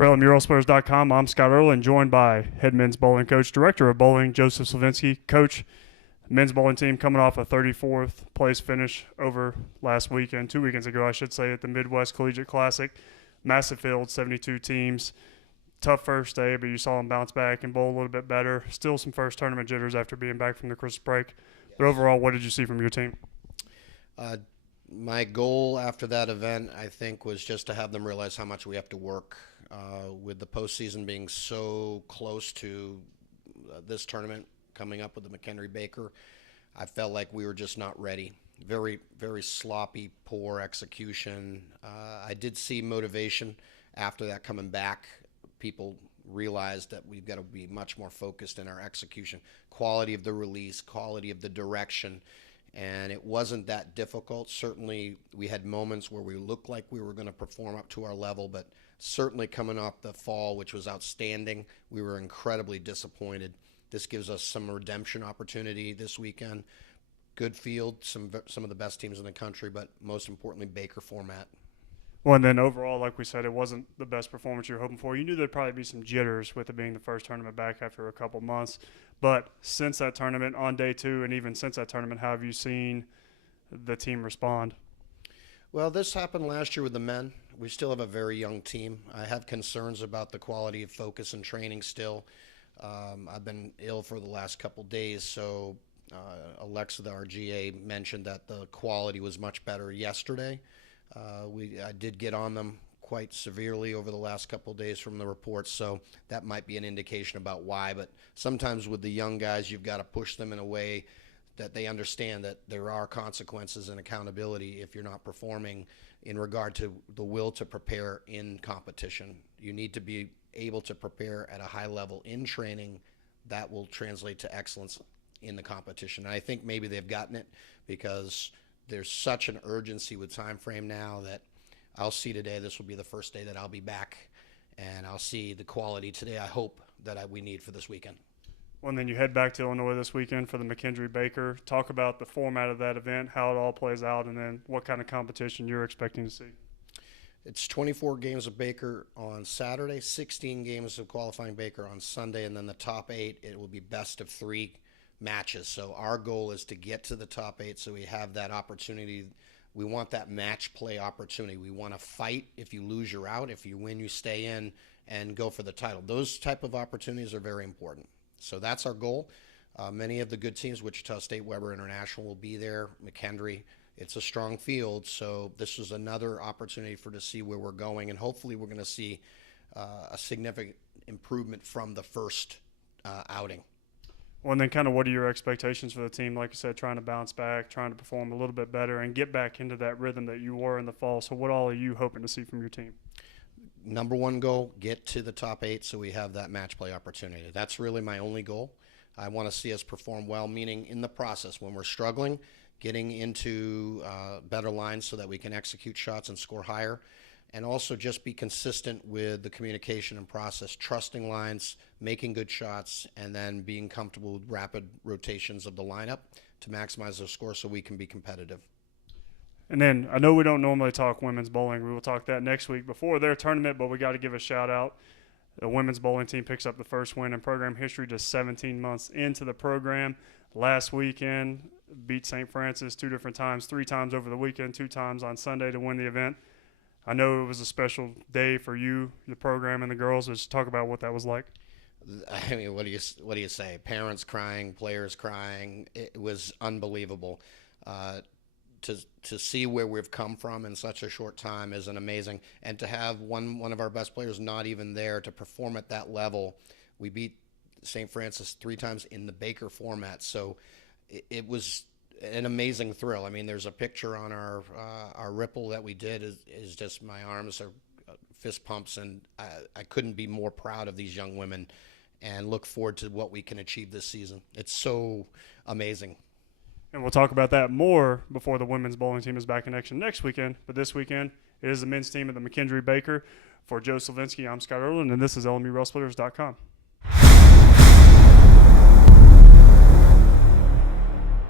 For LMURollSplitters.com, I'm Scott Earl, joined by head men's bowling coach, director of bowling, Joseph Slavinsky. Coach, men's bowling team coming off a 34th place finish over last weekend, 2 weekends ago, I should say, at the Midwest Collegiate Classic. Massive field, 72 teams. Tough first day, but you saw them bounce back and bowl a little bit better. Still some first tournament jitters after being back from the Christmas break. But overall, what did you see from your team? My goal after that event, I think, was just to have them realize how much we have to work. With the postseason being so close to this tournament coming up with the McKenzie Baker, I felt like we were just not ready. Very, very sloppy, poor execution. I did see motivation after that coming back. People realized that we've got to be much more focused in our execution, quality of the release, quality of the direction. And it wasn't that difficult. Certainly, we had moments where we looked like we were going to perform up to our level, but certainly coming off the fall, which was outstanding, we were incredibly disappointed. This gives us some redemption opportunity this weekend. Good field, some of the best teams in the country, but most importantly, Baker format. Well, and then overall, like we said, it wasn't the best performance you were hoping for. You knew there'd probably be some jitters with it being the first tournament back after a couple months. But since that tournament, on day two, and even since that tournament, how have you seen the team respond? Well, this happened last year with the men. We still have a very young team. I have concerns about the quality of focus and training still. I've been ill for the last couple days, so Alexa, the RGA, mentioned that the quality was much better yesterday. I did get on them quite severely over the last couple of days from the reports, so that might be an indication about why. But sometimes with the young guys, you've got to push them in a way that they understand that there are consequences and accountability if you're not performing in regard to the will to prepare in competition. You need to be able to prepare at a high level in training. That will translate to excellence in the competition. And I think maybe they've gotten it because there's such an urgency with time frame now that I'll see today. This will be the first day that I'll be back, and I'll see the quality today, I hope, that we need for this weekend. Well, and then you head back to Illinois this weekend for the McKenzie Baker. Talk about the format of that event, how it all plays out, and then what kind of competition you're expecting to see. It's 24 games of Baker on Saturday, 16 games of qualifying Baker on Sunday, and then the top 8, it will be best of 3 matches. So our goal is to get to the top 8 so we have that opportunity. We want that match play opportunity. We want to fight. If you lose, you're out. If you win, you stay in and go for the title. Those type of opportunities are very important. So that's our goal. Many of the good teams, Wichita State, Weber International will be there, McKenzie. It's a strong field, so this is another opportunity to see where we're going, and hopefully we're going to see a significant improvement from the first outing. Well, and then kind of what are your expectations for the team? Like you said, trying to bounce back, trying to perform a little bit better, and get back into that rhythm that you were in the fall. So what all are you hoping to see from your team? Number one goal, get to the top 8 so we have that match play opportunity. That's really my only goal. I want to see us perform well, meaning in the process when we're struggling, getting into better lines so that we can execute shots and score higher, and also just be consistent with the communication and process, trusting lines, making good shots, and then being comfortable with rapid rotations of the lineup to maximize the score so we can be competitive. And then I know we don't normally talk women's bowling. We will talk that next week before their tournament, but we got to give a shout out. The women's bowling team picks up the first win in program history just 17 months into the program. Last weekend, beat St. Francis 2 different times, 3 times over the weekend, 2 times on Sunday to win the event. I know it was a special day for you, the program, and the girls. Just talk about what that was like. I mean, what do you say? Parents crying, players crying. It was unbelievable. To see where we've come from in such a short time is an amazing, and to have one of our best players not even there to perform at that level. We beat St. Francis 3 times in the Baker format, so it was an amazing thrill. I mean, there's a picture on our ripple that we did is just my arms are fist pumps, and I couldn't be more proud of these young women and look forward to what we can achieve this season. It's so amazing. And we'll talk about that more before the women's bowling team is back in action next weekend. But this weekend, it is the men's team at the McKenzie Baker. For Joe Slavinsky, I'm Scott Erland, and this is LMURollSplitters.com.